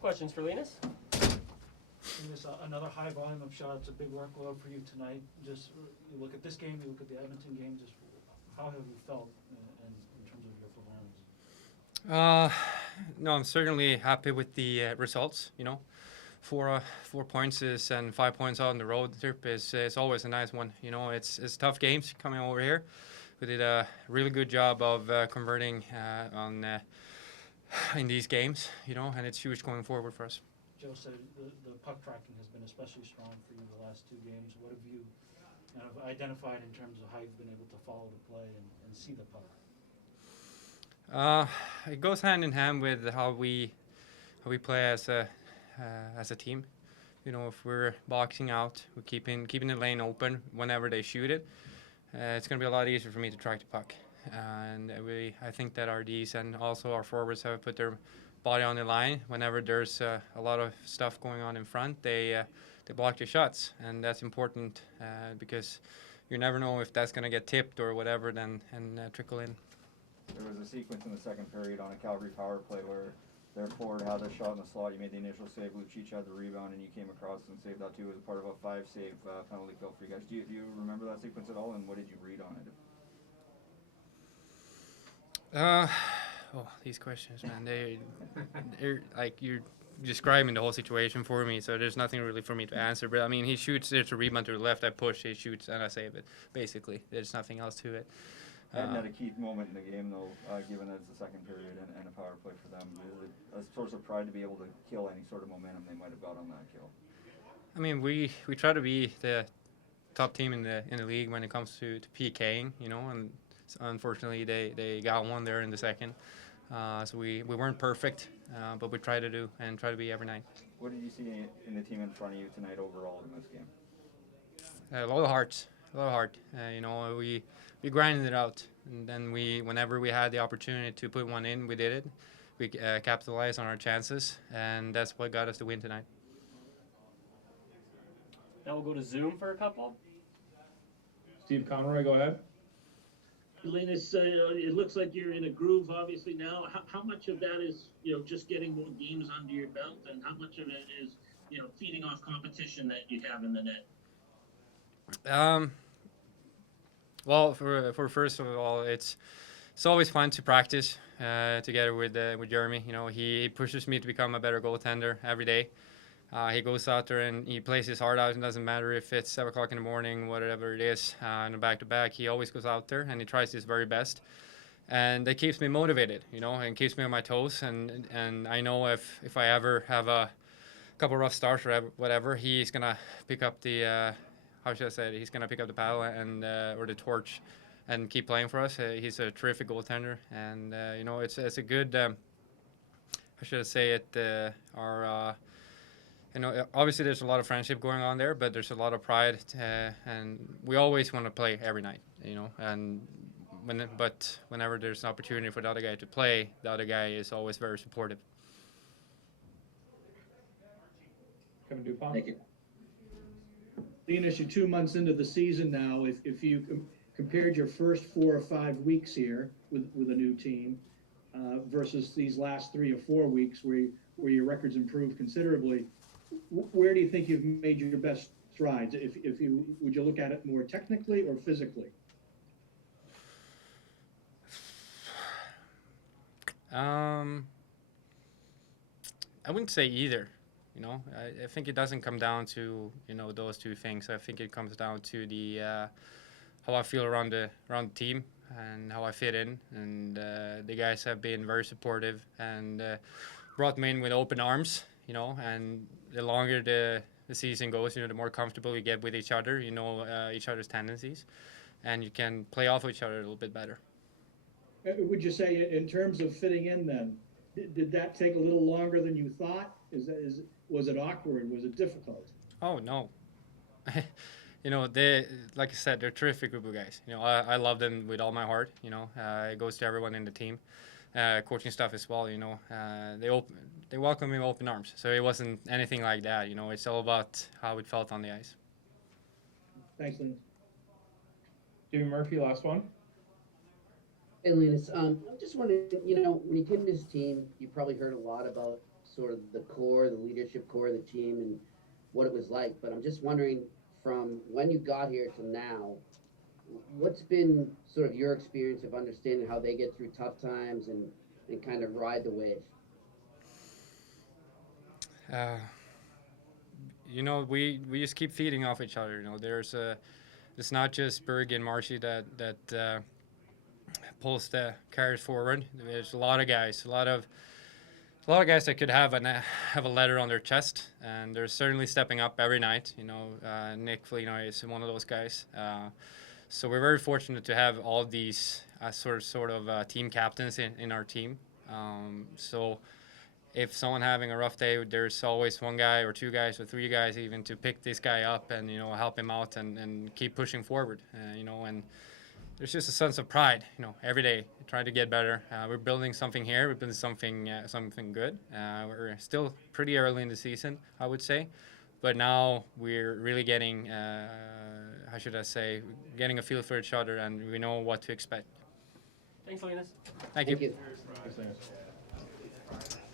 Questions for Linus? Linus, another high volume of shots, a big workload for you tonight. Just you look at this game, you look at the Edmonton game. Just how have you felt in terms of your performance? No, I'm certainly happy with the results. 4 points and 5 points on the road trip is always a nice one. It's tough games coming over here. We did a really good job of converting in these games, and it's huge going forward for us. Joe said the puck tracking has been especially strong for you the last 2 games. What have you kind of identified in terms of how you've been able to follow the play and see the puck? It goes hand in hand with how we play as a team. If we're boxing out, we're keeping the lane open whenever they shoot it. It's going to be a lot easier for me to track the puck. And I think that our Ds and also our forwards have put their body on the line. Whenever there's a lot of stuff going on in front, they block the shots, and that's important because you never know if that's going to get tipped or whatever, and trickle in. There was a sequence in the second period on a Calgary power play where their forward had a shot in the slot. You made the initial save. Lucic had the rebound, and you came across and saved that too as part of a 5-save penalty kill for you guys. Do you remember that sequence at all, and what did you read on it? These questions, man, they're like you're describing the whole situation for me, so there's nothing really for me to answer. But I mean, he shoots, there's a rebound to the left, I push, he shoots, and I save it. Basically, there's nothing else to it. And at a key moment in the game, though, given that it's the second period and a power play for them, is it a source of pride to be able to kill any sort of momentum they might have got on that kill? I mean, we try to be the top team in the league when it comes to PKing, and unfortunately they got one there in the second. So we weren't perfect, but we try to be every night. What did you see in the team in front of you tonight overall in this game? A lot of heart. We grinded it out, and then whenever we had the opportunity to put one in, we did it. We capitalized on our chances, and that's what got us the win tonight. Now we'll go to Zoom for a couple. Steve Conroy, go ahead. Linus, it looks like you're in a groove, obviously, now. How much of that is, just getting more games under your belt, and how much of it is, feeding off competition that you have in the net? Well, for first of all, it's always fun to practice together with Jeremy. He pushes me to become a better goaltender every day. He goes out there and he plays his heart out. It doesn't matter if it's 7 o'clock in the morning, whatever it is, in a back-to-back. He always goes out there and he tries his very best. And that keeps me motivated, and keeps me on my toes. And I know if I ever have a couple rough starts or whatever, he's going to pick up the, he's going to pick up the paddle and or the torch and keep playing for us. He's a terrific goaltender. And, it's a good, obviously there's a lot of friendship going on there, but there's a lot of pride, and we always want to play every night, and whenever there's an opportunity for the other guy to play, the other guy is always very supportive. Kevin Dupont. Thank you. Linus, you're 2 months into the season now. If you compared your first 4 or 5 weeks here with a new team versus these last 3 or 4 weeks where your records improved considerably, where do you think you've made your best strides? Would you look at it more technically or physically? I wouldn't say either. I think it doesn't come down to those two things. I think it comes down to the how I feel around the team and how I fit in. And the guys have been very supportive and brought me in with open arms. And the longer the season goes, the more comfortable you get with each other. Each other's tendencies, and you can play off each other a little bit better. Would you say, in terms of fitting in, then, did that take a little longer than you thought? Was it awkward? Was it difficult? Oh no, they, like I said, they're a terrific group of guys. I love them with all my heart. It goes to everyone in the team, coaching staff as well. They welcomed me with open arms. So it wasn't anything like that. It's all about how it felt on the ice. Thanks, Linus. Jimmy Murphy, last one. Hey, Linus, I'm just wondering, when you came to this team, you probably heard a lot about sort of the core, the leadership core of the team and what it was like. But I'm just wondering, from when you got here to now, what's been sort of your experience of understanding how they get through tough times and kind of ride the wave? We just keep feeding off each other. It's not just Berg and Marshy that pulls the carriers forward. There's a lot of guys, a lot of guys that could have a letter on their chest, and they're certainly stepping up every night. Nick Foligno is one of those guys. So we're very fortunate to have all these sort of team captains in our team. So if someone having a rough day, there's always one guy or two guys or three guys even to pick this guy up and help him out and keep pushing forward. And there's just a sense of pride, every day trying to get better. We're building something here. We're building something good. We're still pretty early in the season, I would say, but now we're really getting, getting a feel for each other, and we know what to expect. Thanks, Linus. Thank you. Thanks, Linus.